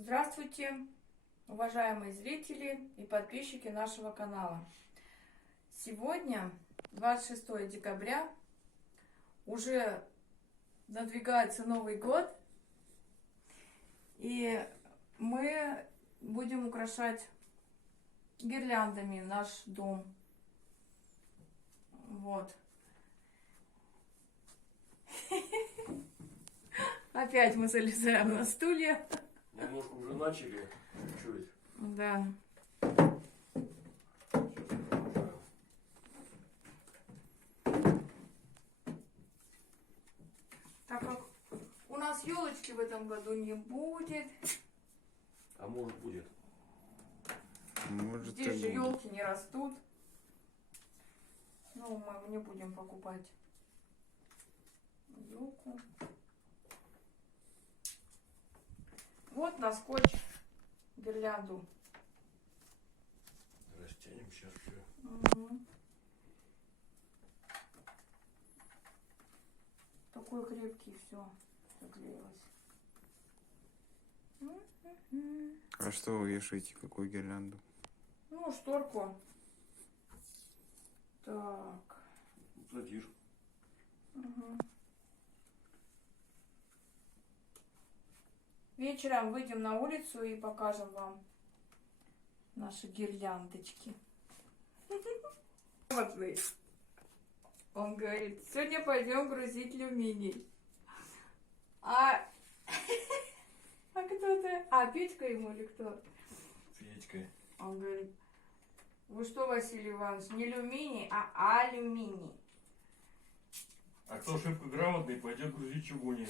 Здравствуйте, уважаемые зрители и подписчики нашего канала. Сегодня, 26 декабря, уже надвигается Новый год, и мы будем украшать гирляндами наш дом. Вот. Опять мы залезаем на стулья. Немножко уже начали, чуть-чуть. Да. Так как у нас елочки в этом году не будет. А может будет. Может, Здесь же и будет. елки не растут. Ну, мы не будем покупать елку. Вот на скотч гирлянду. Растянем сейчас все. Угу. Такой крепкий, все заклеилось. А что вы вешаете? Какую гирлянду? Ну, шторку. Так. Задир. Угу. Вечером выйдем на улицу и покажем вам наши гирляндочки. Вот вы. Он говорит, сегодня пойдем грузить алюминий. А кто ты? А, Петька ему или кто? Федькой. Он говорит, вы что, Василий Иванович, не алюминий, а алюминий. А кто шибко грамотный, пойдет грузить чугунин.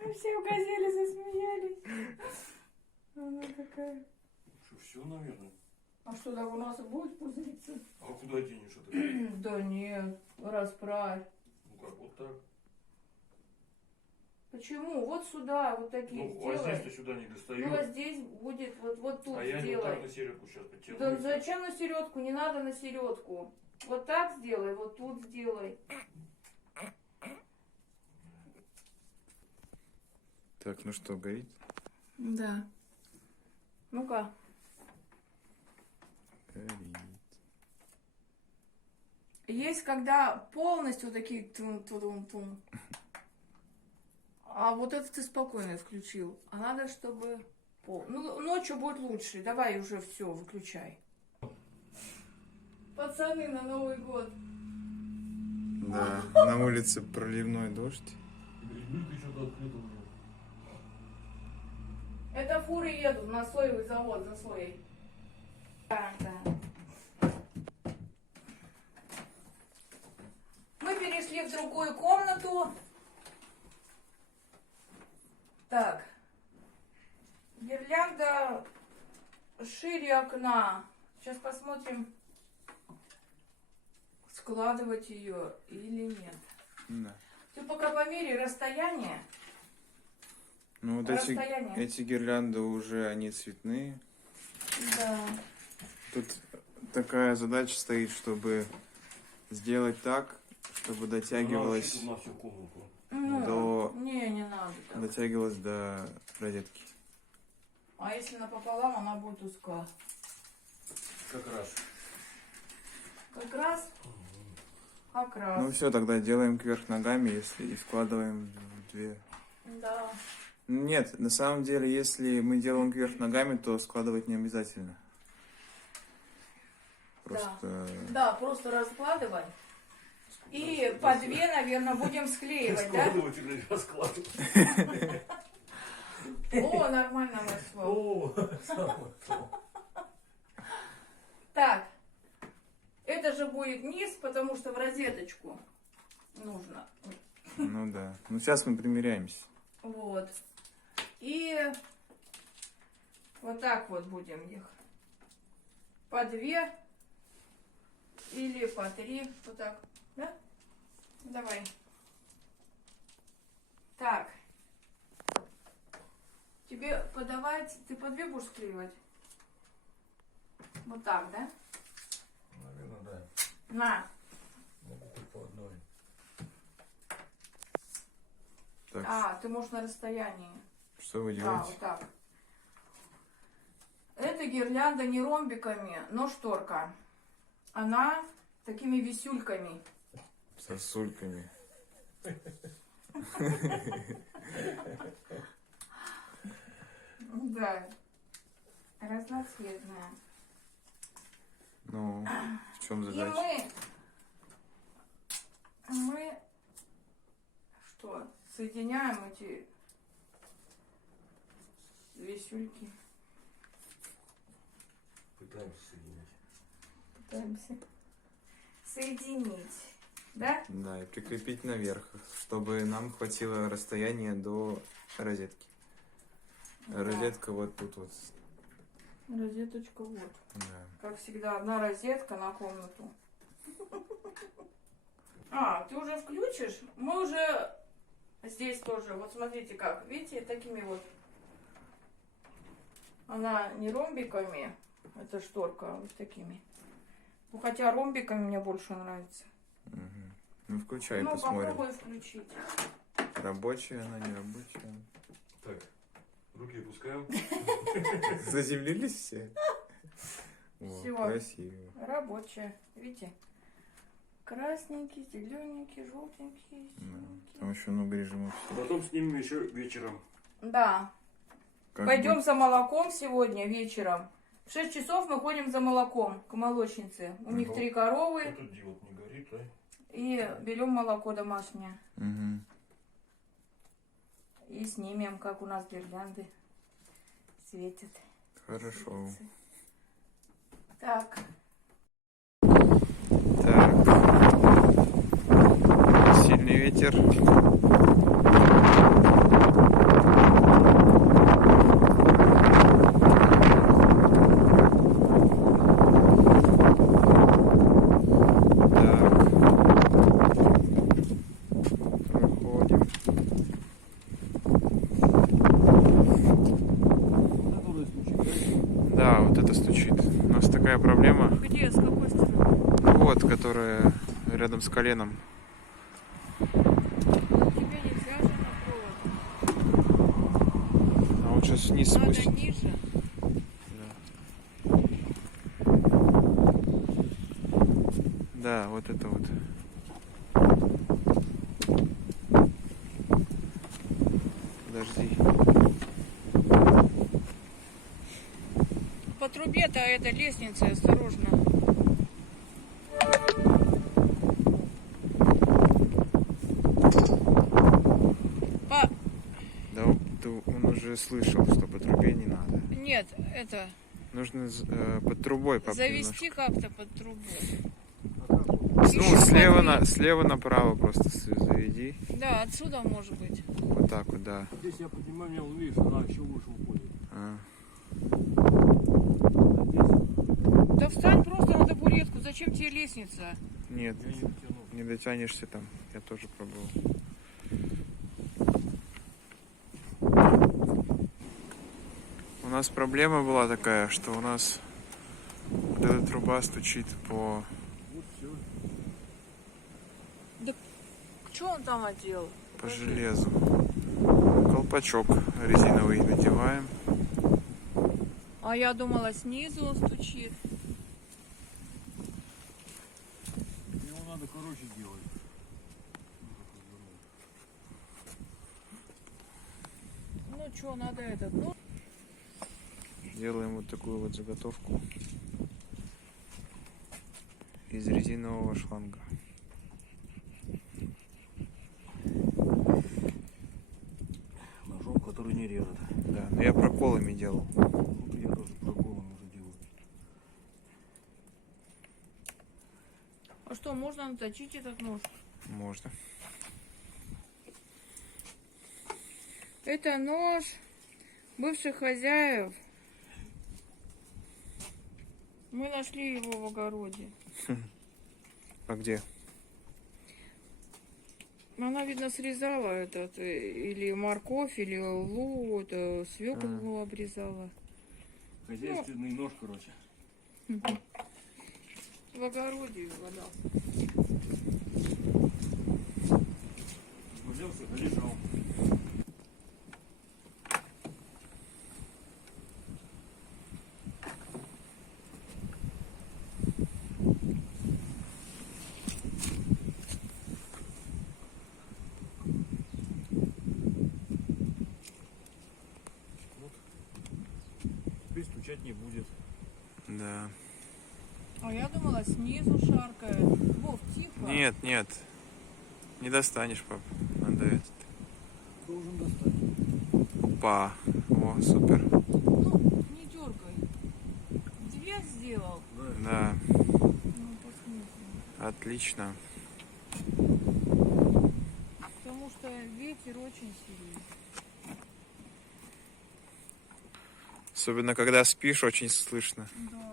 Мы все указали, засмеялись. Она такая. Что, все, наверное? А что, так у нас и будет пузыриться? А куда денешь это? Да нет, расправь. Ну как, вот так? Почему? Вот сюда, вот такие Ну, а сделай. здесь-то сюда не достает. Ну, а здесь будет, вот тут А я не вот сделай. так на середку сейчас подтяну. Да зачем на середку? Не надо на середку. Вот так сделай, вот тут сделай. Так, ну что, горит? Да. Ну-ка. Горит. Есть, когда полностью такие тун-тун-тун. А вот это ты спокойно включил. А надо, чтобы... Ну, ночью будет лучше. Давай уже все, выключай. Пацаны на Новый год. Да, на улице проливной дождь. Грибы что-то открыто уже. Это фуры едут на соевый завод за соей. Да. Мы перешли в другую комнату. Так. Гирлянда шире окна. Сейчас посмотрим, складывать ее или нет. Да. Ты пока померяй расстояние. Ну вот Расстояние. эти гирлянды уже, они цветные. Да. Тут такая задача стоит, чтобы сделать так, чтобы дотягивалось, На всю комнату. До- Не надо так. дотягивалось до розетки. А если напополам, она будет узка. Как раз. Как раз. Как раз. Ну все, тогда делаем кверх ногами, если и складываем в две. Да. Нет, на самом деле, если мы делаем кверх ногами, то складывать не обязательно. Просто... Да, просто раскладывай. И по две, наверное, будем склеивать, да? Складывать или раскладывать? О, нормально вошло. О, самое то. Так. Это же будет низ, потому что в розеточку нужно. Ну да. Ну сейчас мы примеряемся. Вот. И вот так вот будем их. По две или по три. Вот так. Да? Давай. Так. Тебе подавать... Ты по две будешь склеивать? Вот так, да? Наверное, да. На. Могу хоть по одной. Так, А, ты можешь на расстоянии. Что вы А, делаете? вот так. Это гирлянда не ромбиками, но шторка. Она такими висюльками. Сосульками. Да. Разноцветная. Ну, в чем И задача? мы что, соединяем эти висюльки. Пытаемся соединять. Пытаемся соединить. Да? Да, и прикрепить наверх, чтобы нам хватило расстояния до розетки. Да. Розетка вот тут вот. Розеточка вот. Да. Как всегда, одна розетка на комнату. А, ты уже включишь? Мы уже здесь тоже. Вот смотрите как. Видите, такими вот. Она не ромбиками, это шторка, а вот такими. Ну, хотя ромбиками мне больше нравится. Мгм. Ну, включай, Ну, посмотрим. попробуй включить. Рабочая она, не рабочая. Так, руки опускаем. Заземлились все? О, Всё. красиво. Рабочая. Видите? Красненький, зелененький, желтенький, Да. синенький. Там еще много режимов. Потом снимем еще вечером. Да. Как Пойдем будет? за молоком сегодня вечером. В 6 часов мы ходим за молоком к молочнице. У них 3 коровы. Этот диод не горит, а? И берем молоко домашнее. Мгм. И снимем, как у нас гирлянды светят. Хорошо. Так. Так. Сильный ветер. Проходим. Да, вот это стучит. У нас такая проблема. Где? С какой стороны? Вот, которая рядом с коленом. Тебе нельзя же на провод. А вот сейчас вниз Надо спустит. ниже. Да, вот это вот. Подожди. По трубе-то это лестница, осторожно. По... Да, он уже слышал, что по трубе не надо. Нет, это Нужно под трубой папа, завести как-то под трубой. немножко. Ну, слева направо просто заведи. Да, отсюда может быть. Вот так вот, да. Здесь я поднимаю, меня увидишь, она еще выше уходит. А, Да встань просто на табуретку, зачем тебе лестница? нет, Я не дотяну. не дотянешься там. Я тоже пробовал. У нас проблема была такая, что у нас вот эта труба стучит по... Вот все. Что он там одел? по железу. Колпачок резиновый надеваем. А я думала, снизу он стучит. Его надо короче делать. Ну что, надо этот, ну... Делаем вот такую вот заготовку из резинового шланга. Ножом, который не режет. Да, но я проколами делал. Вот я тоже проколом уже делаю. А что, можно наточить этот нож? Можно. Это нож бывших хозяев. Мы нашли его в огороде. А где? Она, видно, срезала этот, или морковь, или лук, это, свеклу обрезала. Хозяйственный нож, короче. В огороде валял. Валялся, да лежал. трещать не будет. Да. А я думала, снизу шаркает. Вов, тихо. Нет, нет. Не достанешь, пап. Надо этот. Должен достать. Опа. О, супер. Ну, не дергай. Я сделал. Да, Ну, посмотрим. отлично. Потому что ветер очень сильный. Особенно когда спишь, очень слышно. Да.